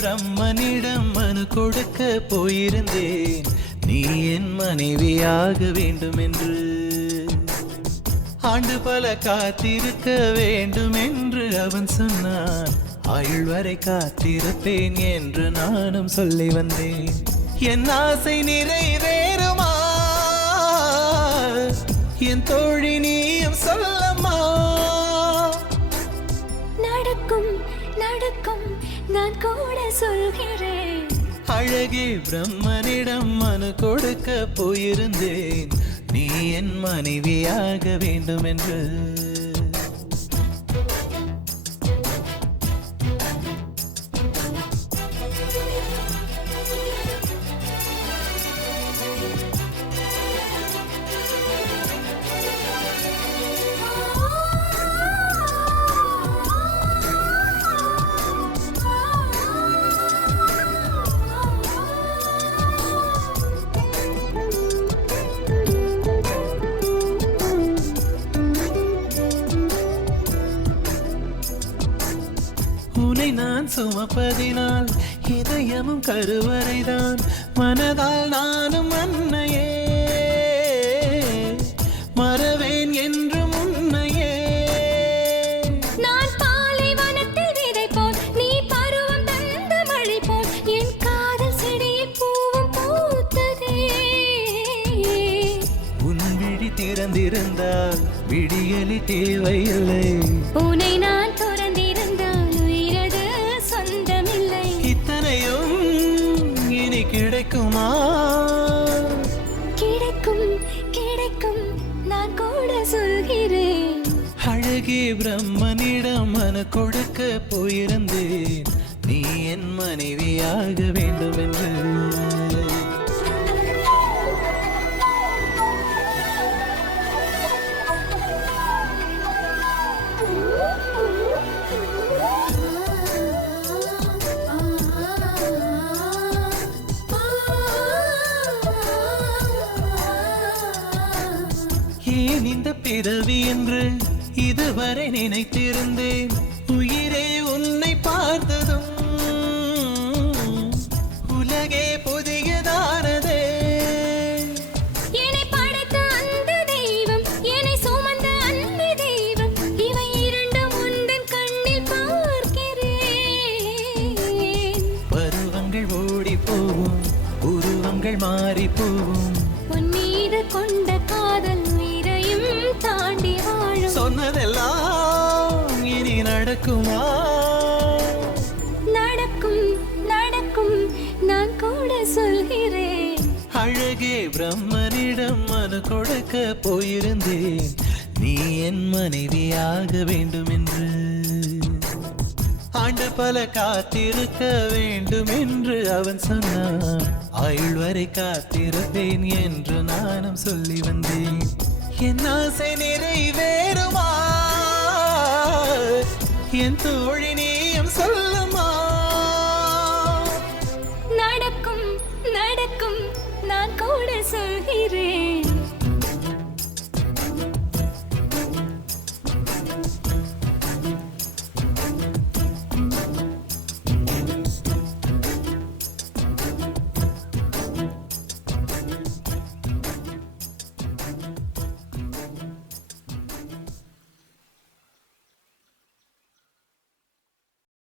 பிரம்மனிடம் மனு கொடுக்க போயிருந்தேன், நீ என் மனைவியாக வேண்டும் என்று. ஆண்டு பல காத்திருக்க வேண்டும் என்று அவன் சொன்னான், ஆயுள் வரை காத்திருப்பேன் என்று நானும் சொல்லி வந்தேன். என் ஆசை நிறைவேறுமா என் தோழி, நீயும் சொல்லம்மா. நடக்கும் நடக்கும் நான் கூட சொல்கிறேன். அழகே பிரம்மனிடம் மனு கொடுக்க போயிருந்தேன், நீ என் மனைவியாக வேண்டும் என்று. உன்னை நான் சுமப்பதினால் இதயமும் கருவறைதான், மனதால் நானும் அன்னையே மறவேன் என்று முன்னையே. நான் பாலைவனத்தில் விதை போல், நீ பருவம் தந்த மழை போல், என் காதல் செடியில் பூவும் பூத்ததே. உன் விழி திறந்திருந்தால் விடியலி தேவையில்லை, உன்னை நான் துறந்திருந்தால் உயிரது சொந்தமில்லை. இத்தனையும் இனி கிடைக்குமா? கிடைக்கும் கிடைக்கும் நான் கூட சொல்கிறேன். அழகே பிரம்மனிடம் மனு கொடுக்க போயிருந்தேன், நீ என் மனைவியாக வேண்டும் என்று. ஏன் இந்த பிறவி என்று இதுவரை நினைத்திருந்தேன், உயிரே உன்னை பார்த்ததும் உலகே புதியதானதே. என்னை படைத்த அந்த தெய்வம், என்னை சுமந்த அந்த தெய்வம், இவை இரண்டும் உந்தன் கண்ணில் பார்க்கிறேன். பருவங்கள் ஓடி போகும், உருவங்கள் மாறி போகும், உன் மீது கொண்ட காதல் உயிரையும் தாண்டி வாழும். சொன்னதெல்லாம் இனி நடக்குமா? நடக்கும் நடக்கும் நான் கூட சொல்கிறேன். அழகே பிரம்மனிடம் மனு கொடுக்க போயிருந்தேன், நீ என் மனைவியாக வேண்டும் என்று. ஆண்டு பல காத்திருக்க வேண்டும் என்று அவன் சொன்னான், ஆயுள் வரை காத்திருப்பேன் என்று நானும் சொல்லி வந்தேன். என் ஆசை